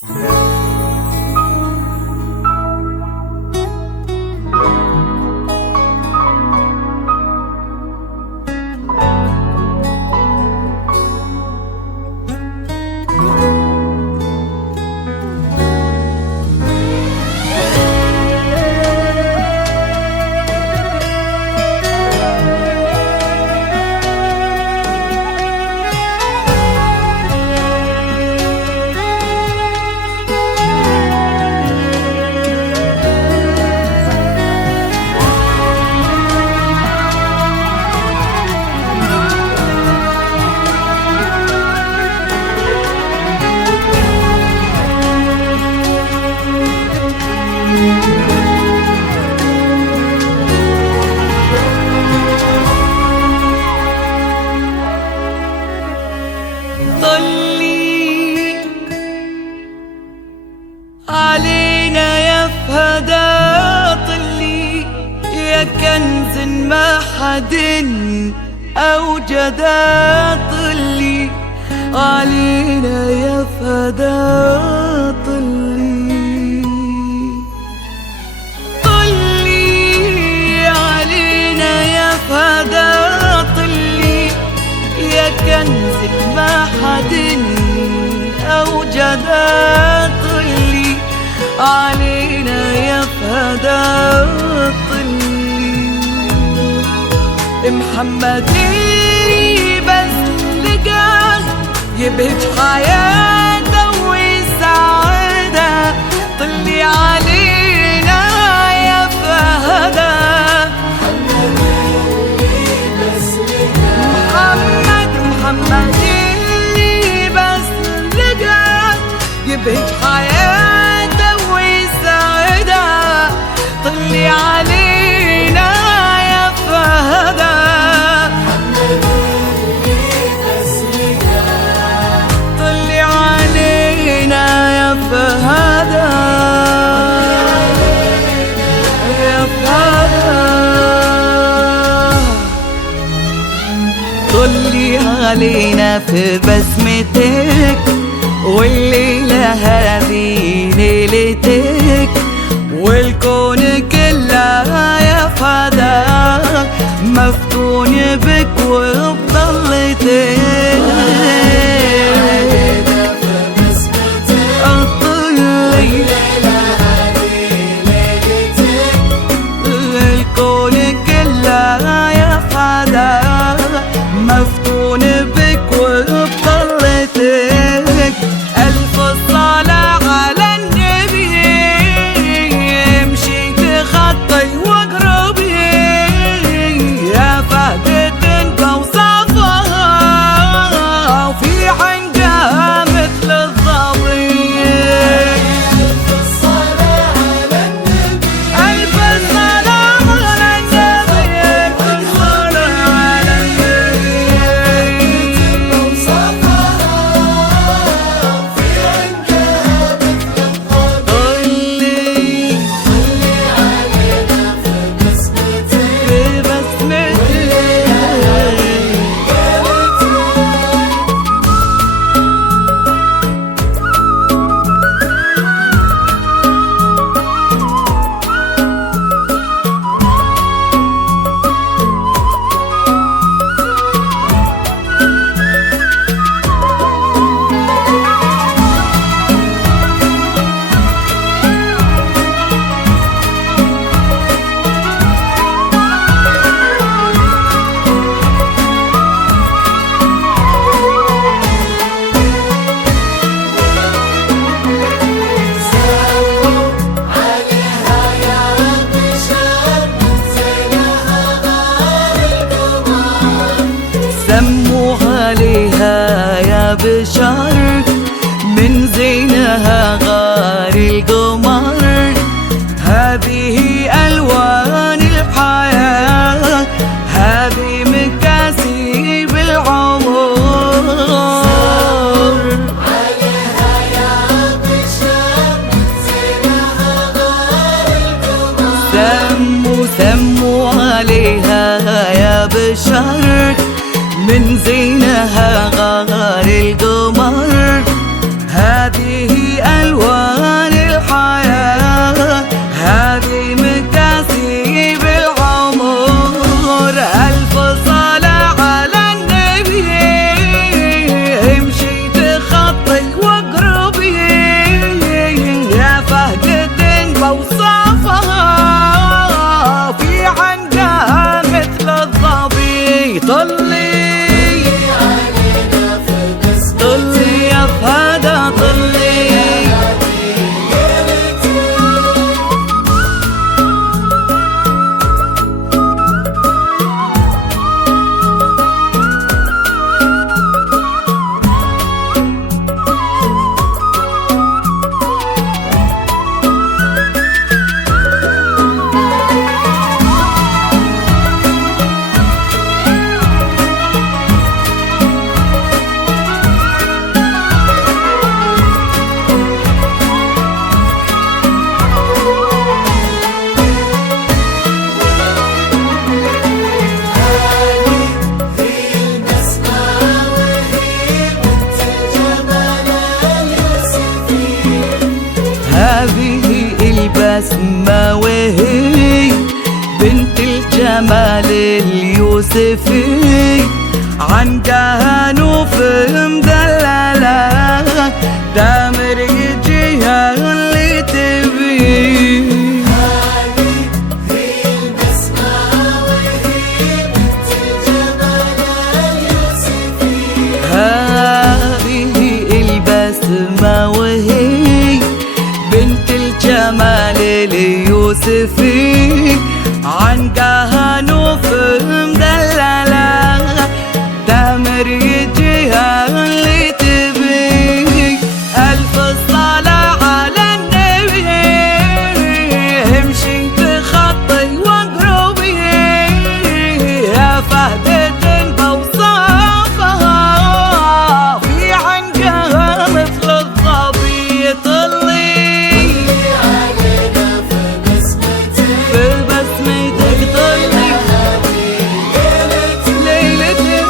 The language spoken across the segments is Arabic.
طلي علينا يا فهدا، طلي يا كنز ما حد أوجدا، طلي علينا يا فهدا، طلي طلي علينا يا فهدا، طلي يا كنز ما حد أوجدا، طلي علينا يا فهدا، طلي محمد بس لقاه يبهج حياته ويسعدها، طلي علينا يا فهدا، محمد اللي بس لقاه يبهج حياته ويسعدها، طلي علينا يا فهدا، طلي علينا يا فهدا، يا فهدا، طلي علينا في بسمتك، والليلة هذه ليلتك، والكون كله يا فهدا مفتون بك وبضلتك، الكون كله يا فهدا مفتون بك وبضلتك، ألف الصلاة على النبي، امشي تخطي واقربي يا فهدة بوصفها، وفي عندها مثل الظبي، ألف الصلاة على النبي، ألف الصلاة على النبي، ألف الصلاة على النبي، سموا عليها يا بشر من زينها غار القمر، هذه ألوان الحياة، هذه مكاسب العمر، عليها يا بشر من زينها غار القمر، سموا عليها يا بشر من زينها غار القمر، هذه ألوان يوسفي عن كهنوف مدللة دامر يجيها اللي تبي. هذه هي البسمة وهي بنت الجمال اليوسفي. هذه البسمة وهي بنت الجمال اليوسفي عن كهنوف مدللة دامر يجيها اللي تبي. ألف الصلاة على النبي امشي بخطي واقربي يا فهدة بوصافها في عنقها مثل الظبي طلي علينا في بسمتك طلي ليلتك.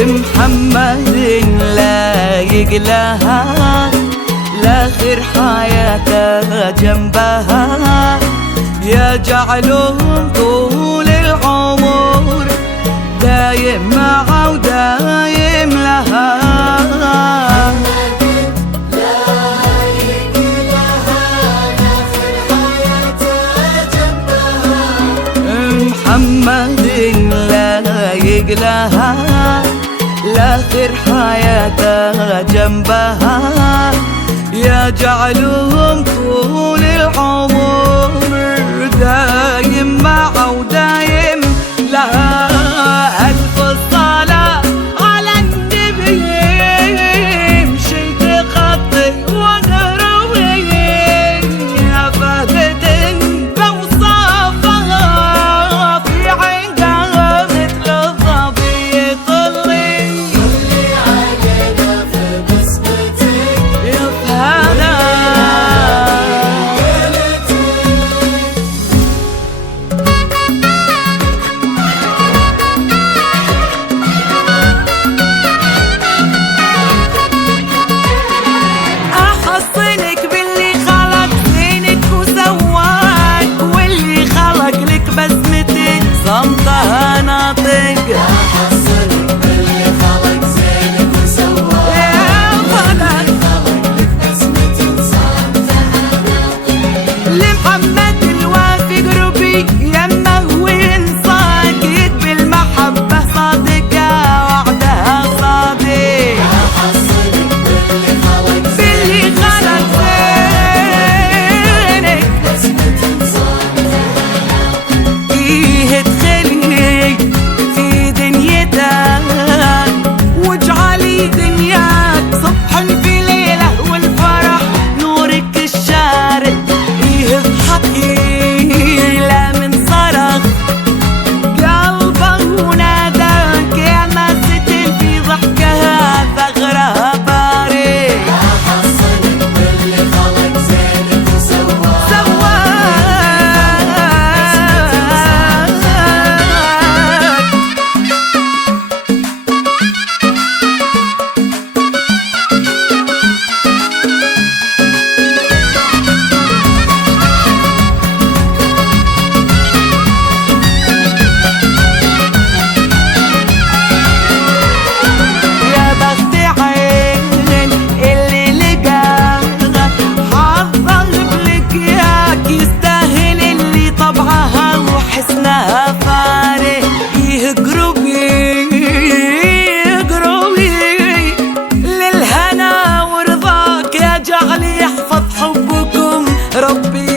محمد لا يقلها لاخر حياته جنبها يجعلهم طول العمر دايم معه ودايم لها. محمد لا يقلها لاخر حياته جنبها يجعلهم طول العمر دايم معه ودايم لها. ألف الصلاة على النبي مشيت خطي واقربي يا فهدة بوصافها في عنقها مثل الظبي طلي علينا في بسمتك يا فهدة. أحصنك باللي خلق زينك وسواك واللي خلق لك بسمتك صمتها ناطق. أحصنك باللي خلق زينك وسواك يا فهدة خلق لك بسمتك صمتها ناطق. لمحمد الوافي قربي يمه وينصاك يقبل محبة صادقة وعدها صادق. أحصنك باللي خلق باللي خلق زينك بسمتك صمتها ناطق. فيه ادخلي في دنيتك واجعلي دنياك صبحا في ليلة والفرح نورك الشارد. فيه اضحكي لا من صرخ قلبه وناداك يا ماسة في ضحكها ثغرها بارد. أحصنك باللي خلق زينك وسواك سواك يا بخت عين اللي لقاها حظها بلك ياك يستاهل اللي طبعها وحسنها فارق. قربي للهنا ورضاك يا جعل يحفظ حبكم ربي